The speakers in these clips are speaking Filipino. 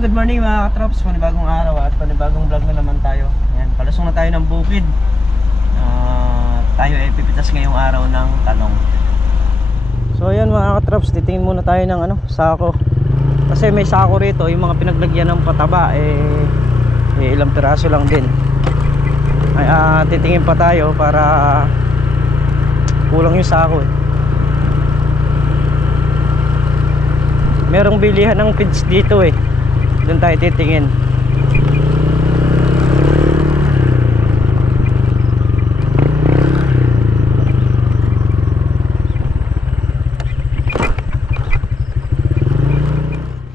good morning mga katrops. Panibagong araw at panibagong vlog na naman tayo. Ayan, palusong na tayo ng bukid. Tayo ay pipitas ngayong araw ng talong. So ayan mga katrops, titingin muna tayo ng sako. Kasi may sako rito, yung mga pinaglagyan ng pataba ilang piraso lang din. Ay, titingin pa tayo para kulang yung sako Merong bilihan ng feeds dito doon tayo titingin.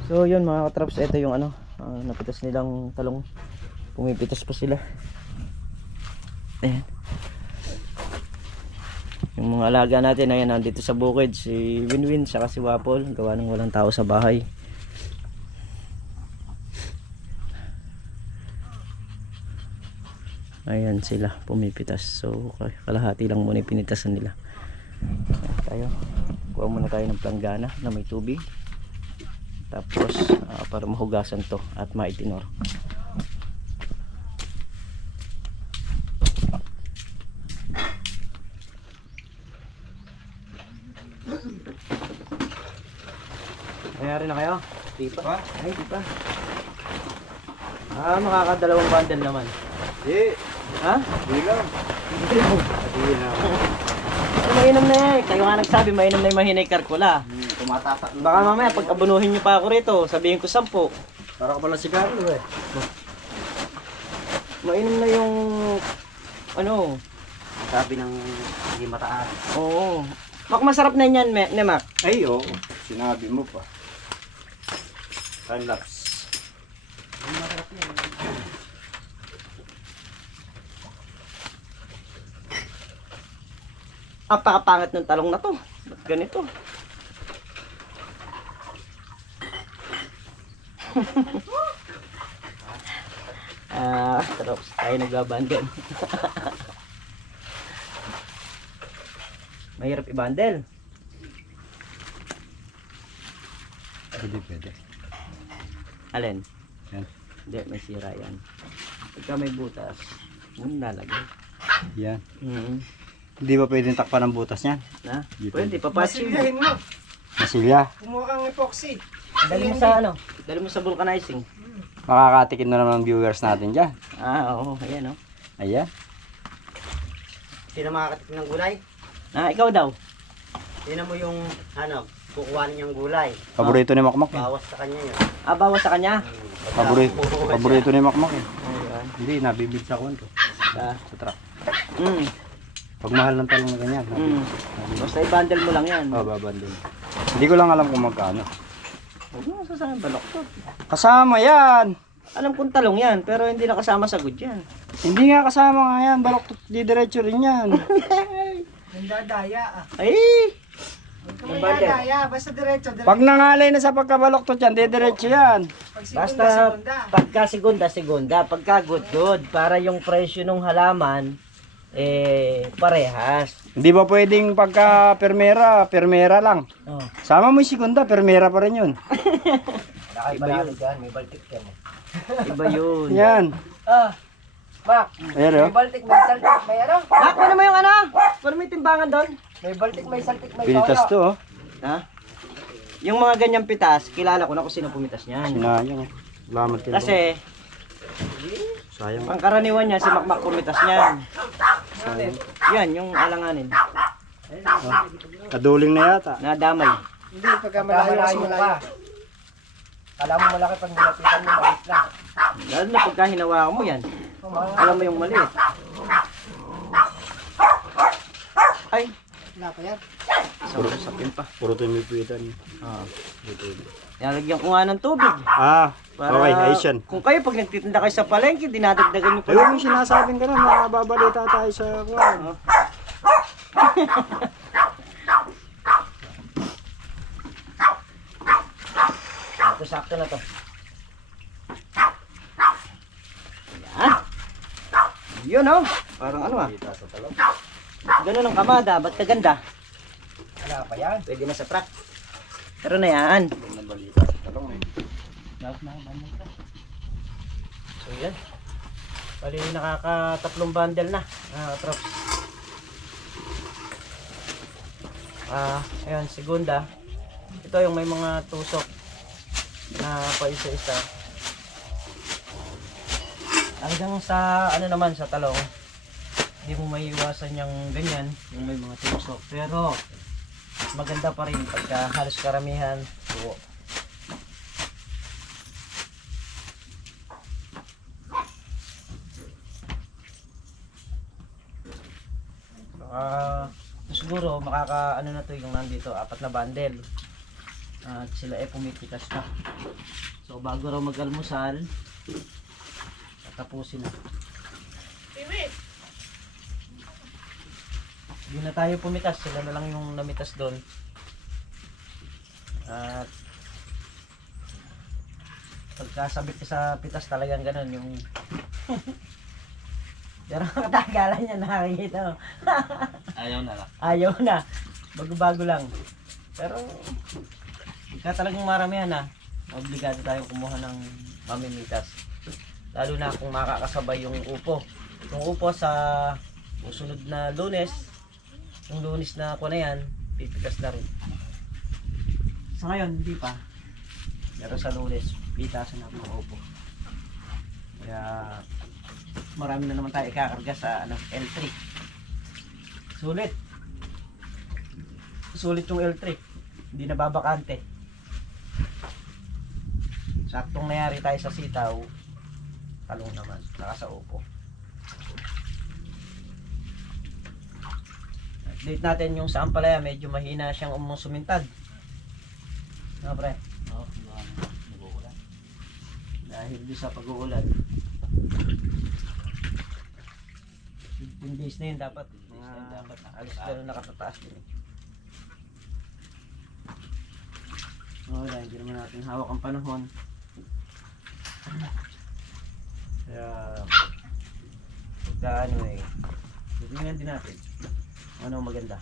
So yun mga katraps, ito yung napitas nilang talong. Pumipitas pa sila. Ayan. Yung mga alaga natin, ayan, nandito sa bukid, si Winwin saka si Wapol, gawa ng walang tao sa bahay. Ayan sila, pumipitas. So kalahati lang muna yung pinitasan nila. Ayan, tayo kuha muna tayo ng planggana na may tubig, tapos para mahugasan to at maitinor. Mayari na kayo? Di pa? Ay, di pa. Makakadalawang bundle naman. Ha? Di lang. Hindi mo. Mainom na yan. Kayo nga nagsabi, mainom na yung mahinay karkula. Tumatasak. Baka mamaya, pag abunuhin nyo pa ako rito, sabihin ko 10. Para ka pala sigaro Mainom na yung Sabi ng hindi mataas. Oo. Mak, masarap na yan, Mac. Ay, oo. Sinabi mo pa. Time lapse. Masarap na yan. Apakapangit ng talong na to. Ba't ganito? Trops, tayo nagbabandel. Mahirap i-bundle. Pwede. Alin? Yan. Hindi, may sira yan. Pagka may butas, muna lalagay. Yan. Mm-hmm. Hindi ba pwedeng takpan ng butas niyan? Na? Dito. Pwede, papatching mo. Masilyahin mo. Masilya. Kumuha kang epoxy. Dali mo sa dali mo sa vulcanizing. Makakatikin na naman ng viewers natin dyan. Oo, ayan Ayan. Sino makakatikim ng gulay? Ikaw daw. Tingnan mo yung kukuha niyang gulay. Paborito ni Makmak eh. Bawas sa kanya yun. Bawas sa kanya. Paborito ni Makmak eh. Ayan. Hindi, nabibig sa kwan to. Ah. Sa truck. Mm. Pag mahal ng talong na ganyan. Basta i-bundle mo lang yan. Babandin. Hindi ko lang alam kung magkano. Huwag mo sasama balok to. Kasama yan! Alam kong talong yan, pero hindi nakasama sa good yan. Hindi nga kasama nga yan. Balok didiretso rin yan. Nandadaya Ay! Kung nandadaya, basta diretso. Pag nangalay na sa pagkabaloktot yan, didiretso yan. Basta pagka segunda. Pagka good. Para yung presyo ng halaman, parehas. Hindi ba pwedeng pagka permera lang. Oh. Sama mo yung segunda, permera pa rin yun. Iba yun. May baltik ka mo. Iba yun. Yan. Mac, Ayan o. baltik, may saltik, may Mak, ano mo yung Paano may timbangan doon? May baltik, may saltik, may Pilitas to oh. Ha? Yung mga ganyang pitas, kilala ko na kung sino pumitas niyan. Sinayang eh. Salamat kayo. Kasi, sayang. pangkaraniwan niya, si Makmak pumitas niyan. Sayang. Yan, yung alanganin. Kaduling na yata. Nadamay. Hindi, pagka malayo ka. Kala mo malaki pag nilapitan mo, maliit lang. Lalo na pagka hinawakan mo yan. Alam mo yung maliit. Ay, Wala pa yan. isang sakin pa. Puro tumipitan. Nalagyan ko nga ng tubig. Okay, ayos yan. Kung kayo, pag nagtitinda kayo sa palengke, dinadagdagan nyo pa. Ayun yung sinasabing ka na, makababalita tayo sa kuwan. Ito, sakto na to. Yan. Yun parang ganun ang kamada, ba't kaganda? Wala pa yan. Pwede na sa truck. Pero na yan. Nabalita sa talong eh. Lahat na bundle ka. So yan. Bali nakakatatlong bundle na. Traps. Ayan, segunda. Ito yung may mga tusok na pa isa-isa. Hanggang sa ano naman sa talong, hindi mo maiiwasan yung ganyan, yung may mga tusok. Pero maganda pa rin pagka halos karamihan tuwo. Siguro makaka ano na to yung nandito, 4 na bundle. At sila ay pumipitas na. So bago raw mag-almusal, tapusin na. Hindi na tayo pumitas, sila na lang yung namitas doon. At pagkasabit ka sa pitas talagang ganun yung pero matagalan niya nakikita mo. Ayaw na lang. Ayaw na. Bago-bago lang. Pero pagka talagang maramihan na, obligado tayong kumuha ng mamimitas. Lalo na kung makakasabay yung upo. Yung upo sa susunod na Lunes, yung Lunes na ako na yan, pipitas na rin. Sa ngayon, hindi pa. Pero sa Lunes, pitasan na ng upo. Kaya marami na naman tayo ikakarga sa L3. Sulit. Sulit yung L3. Hindi na babakante. Saktong nangyari tayo sa sitaw, talong naman, saka sa upo. Update natin yung sa ampalaya, medyo mahina siyang umusumintad. Ano pre? Oo, nag-uulan. Dahil doon sa pag-uulan. 15 days na yun dapat. Dapat Alis na rin nakatataas din. Wala, hindi naman natin hawak ang panahon. Kaya pagka ano titingnan din natin ano maganda.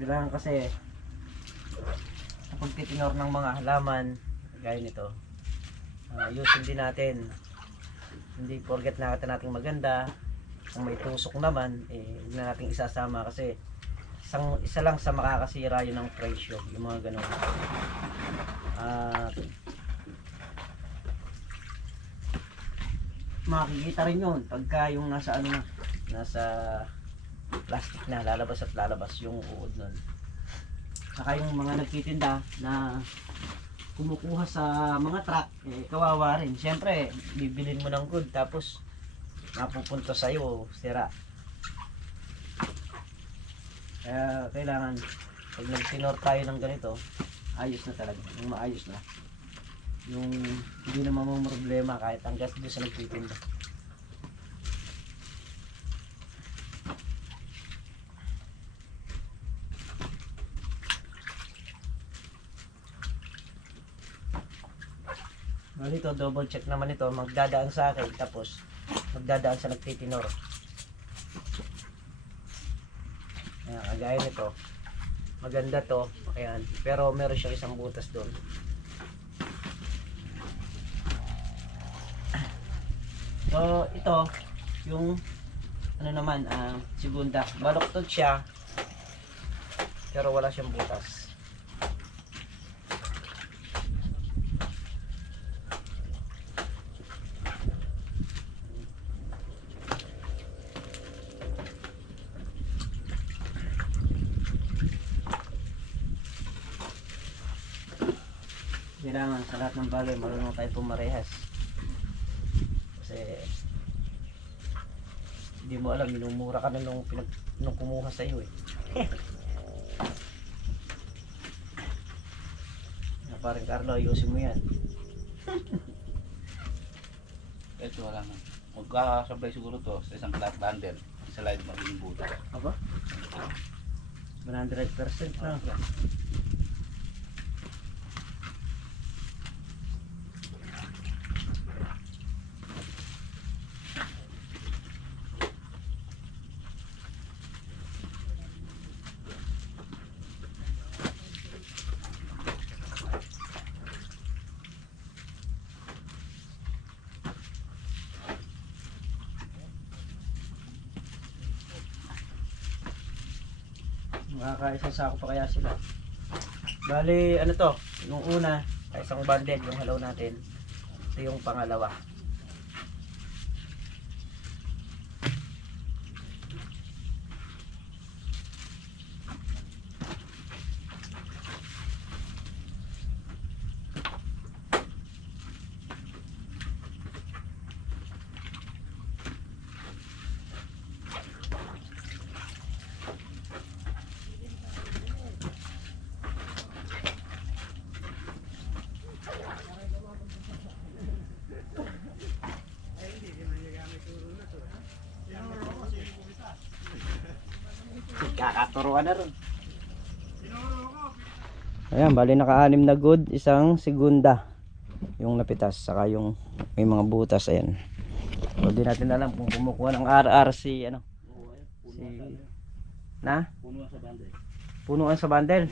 Kailangan kasi sa pagtitinor ng mga halaman gaya nito, ayusin din natin. Hindi porket nakita natin maganda, kung may tusok naman, huwag na natin isasama kasi isa lang sa makakasira yun ng presyo, yung mga ganun. Makikita rin yun pagka yung nasa ano na, nasa plastic na, lalabas at lalabas yung uod nun. Saka yung mga nagtitinda na kumukuha sa mga truck, kawawa rin. Siyempre, bibilin mo ng good tapos mapupunta sa'yo, sira. Kaya kailangan pag nagtinor tayo ng ganito, ayos na talaga, yung maayos na. Yung hindi na mamamroblema kahit hanggang doon sa nagtitinda. Dito double check naman ito, magdadaan sa akin tapos magdadaan sa nagtitinor. Ayan, kagaya nito maganda to, ayan, pero meron siyang isang butas doon. So ito yung ano naman, segunda, baluktot siya pero wala siyang butas. Kailangan sa lahat ng bagay marunong tayo pumarehas kasi hindi mo alam, minumura ka na nung kumuha sa iyo parang Carlo, ayusin mo yan. Ito wala na. Magkakasabay siguro to sa isang flat bundle. Isa live magiging buta. Aba? 100% na. Makakaisang sako pa kaya sila. Bali, ano to? Nung una, isang bundle yung halaw natin. Ito yung pangalawa. Kakaturuan na rin. Ayan, bali naka-anim na good, isang segunda yung napitas, saka yung may mga butas. Ayan, hindi natin alam kung kumukuha ng RR si ano, si na punuan sa bundle.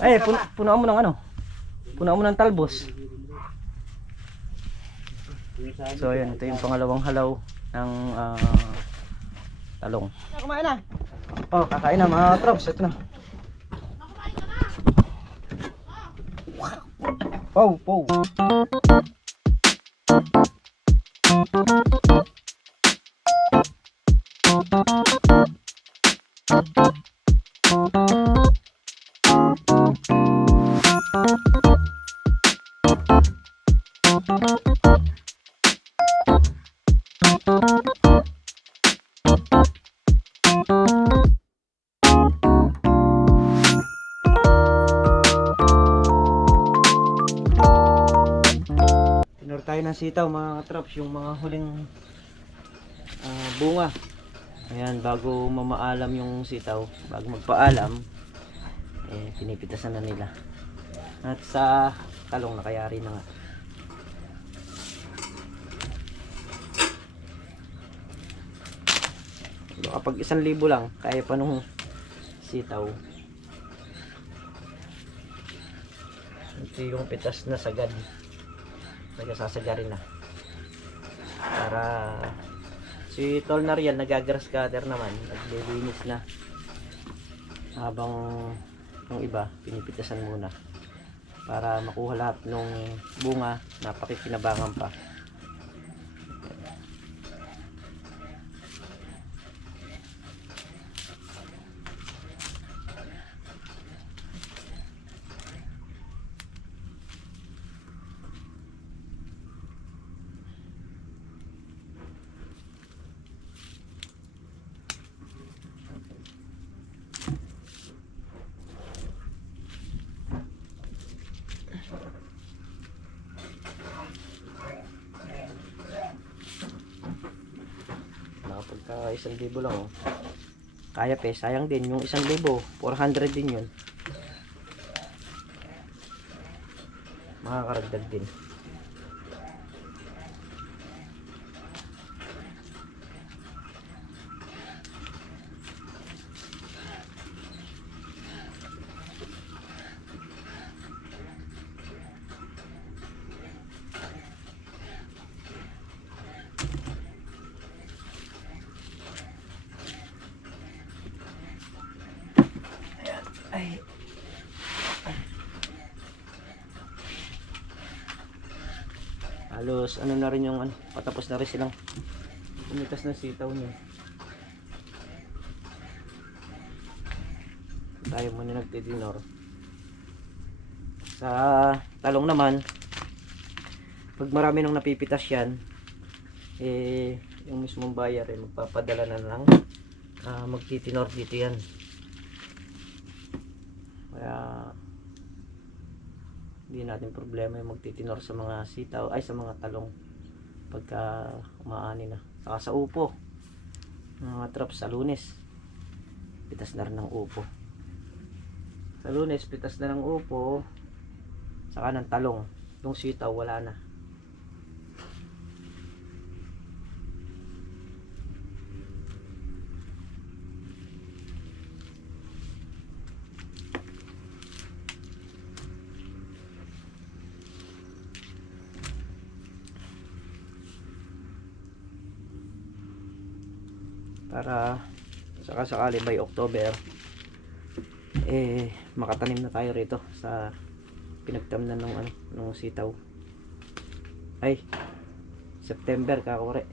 Ay, punuan mo ng ano, punuan mo ng talbos. So ayan, ito yung pangalawang halaw ng talong. Kumain na. Oh, kakain na mga trops, ito na. Pow, pow. Tayo ng sitaw mga traps, yung mga huling bunga. Ayan, bago mamaalam yung sitaw, bago magpaalam, pinipitasan na nila. At sa talong nakayari na nga. Kapag 1,000 lang, kaya pa nung sitaw. Ito yung pitas na sagad. Nagkasasagarin na para si Tol na riyan nagagrass cutter naman, naglilinis na, habang yung iba pinipitasan muna para makuha lahat ng bunga na pakikinabangan pa. Pagka 1,000 lang, oh. Kaya pe, sayang din yung 1,000, 400 din yun, makakaragdag din. Ay. Halos ano na rin yung ano, patapos na rin silang pumitas ng sitaw niya. Tayo muna nagtidinor. Sa talong naman, pag marami nang napipitas yan, yung mismong buyer magpapadala na lang, magtitinor dito yan. Kaya hindi natin problema yung magtitinor sa mga sitaw, ay sa mga talong pagka umaani na. Saka sa upo, mga traps sa Lunes, pitas na rin ng upo. Sa Lunes pitas na ng upo, saka ng talong. Yung sitaw wala na. Para saka sakali by October makatanim na tayo rito sa pinagtamnan ng ano, ng sitaw. Ay, September kakore.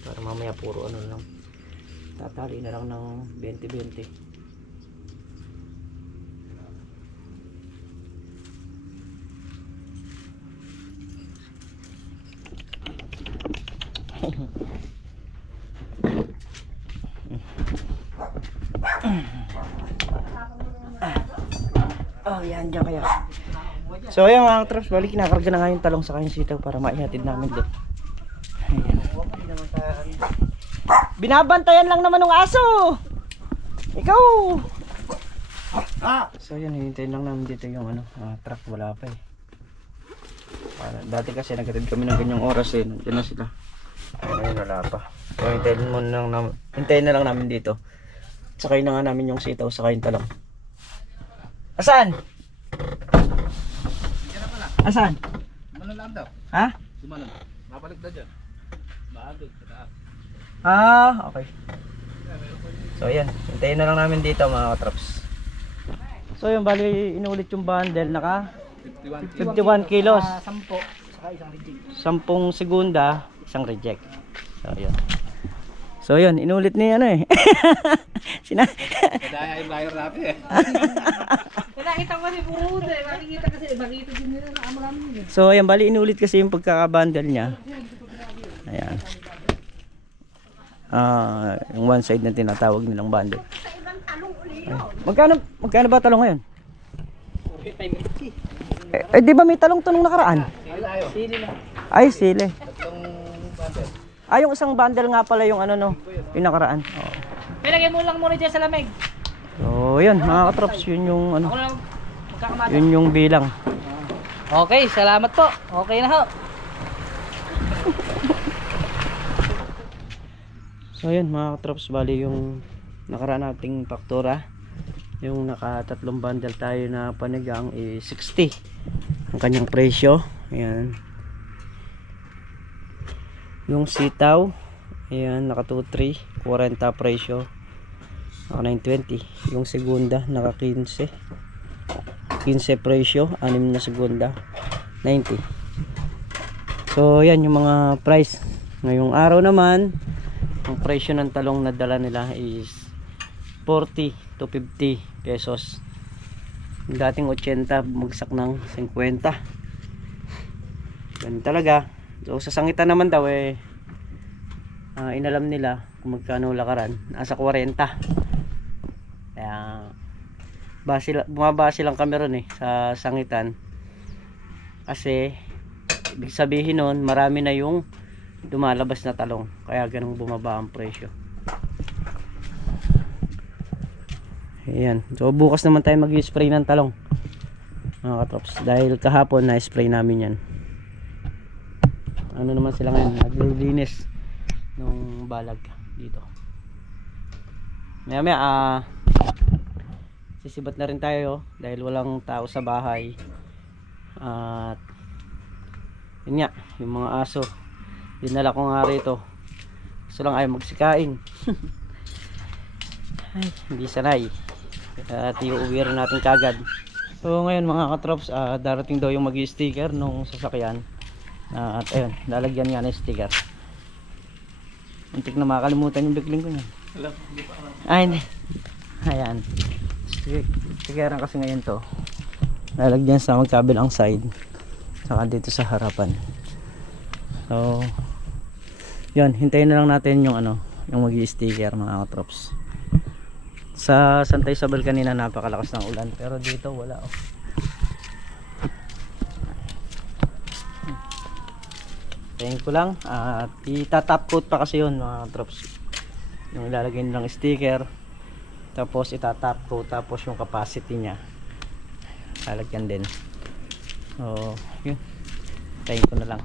Para mamaya puro ano lang, tatali na lang ng 20-20. Oh, yan dyan kaya. So ayan mga traps, balik kinakarga na nga yung talong sa kanyang sitaw para maihatid namin doon. Ayan. Binabantayan lang naman ng aso. Ikaw. So yan, hihintayin lang namin dito yung ano, truck, wala pa eh. Dati kasi naghatid kami ng ganyang oras eh, nandiyan na sila. Ayun, wala pa. So hintayin na lang namin dito. Sakay na nga namin yung sitaw, sakay yung talong. Asan? Asan? Ano lang daw? Ha? Dumalan. Mabalik na dyan. Maagod. Okay. So ayan, hintayin na lang namin dito mga katraps. So yun, bali inulit yung bundle, naka 51 kilos. 10, saka isang reject. 10 segunda, isang reject. So yun. So yun, inulit ni ano eh. Kadaya yung buyer natin eh. Nakita ko si Buda eh. Makikita din nila na amaramin eh. So ayan, bali inulit kasi yung pagkaka-bundle niya. Ayan. Yung one side na tinatawag nilang bundle. Magkano ba talong ngayon? Di ba may talong to nung nakaraan? Sili lang. Ay, sili. Tatlong bundle. Yung isang bundle nga pala yung ano no, yung nakaraan. Oo. Pilagay mo lang muna dyan sa lamig. So, yun mga katrops, yun yung ano, Ako lang magkakamada. yun yung bilang. Okay, salamat po. Okay na ho. So, yun mga katrops, bali yung nakaraan nating faktura. Yung nakatatlong bundle tayo na panigang is 60 ang kanyang presyo. Ayan. Yung sitaw, ayan, naka 2.3, 40 presyo, naka 9.20. Yung segunda, naka 15 presyo, 6 na segunda, 90. So yan yung mga price. Ngayong araw naman, ang presyo ng talong na dala nila is 40 to 50 pesos. Yung dating 80, bumagsak ng 50. Ganun talaga. So sa sangitan naman daw inalam nila kung magkano lakaran, nasa 40. Kaya bumabase lang kami ron sa sangitan. Kasi ibig sabihin nun, marami na yung lumalabas na talong. Kaya ganun bumaba ang presyo. Ayan. So bukas naman tayo mag-spray ng talong, mga katrops. Dahil kahapon na-spray namin yan. Ano naman sila ngayon, naglilinis nung balag dito. Maya maya sisibat na rin tayo dahil walang tao sa bahay. At yun nga, yung mga aso dinala ko nga rito, gusto lang ayaw magsikain. Ay, hindi sanay. At iuwi rin natin kagad. So ngayon mga katrops, darating daw yung mag-i-sticker nung sasakyan. At ayun, lalagyan nga ng sticker. Muntik na makakalimutan yung bigling ko niyan. Ay, hindi. Ayan. Stikeran kasi ngayon to. Lalagyan sa magkabilang side. Saka dito sa harapan. So, yun, hintayin na lang natin yung ano, yung magi-sticker mga katrops. Sa Santa Isabel kanina napakalakas ng ulan, pero dito wala oh. Tingin ko lang at itatap coat pa kasi yun mga katrops. Yung ilalagay nilang sticker, tapos itatap coat, tapos yung capacity niya lalagyan din. So, yun. Tingin ko na lang.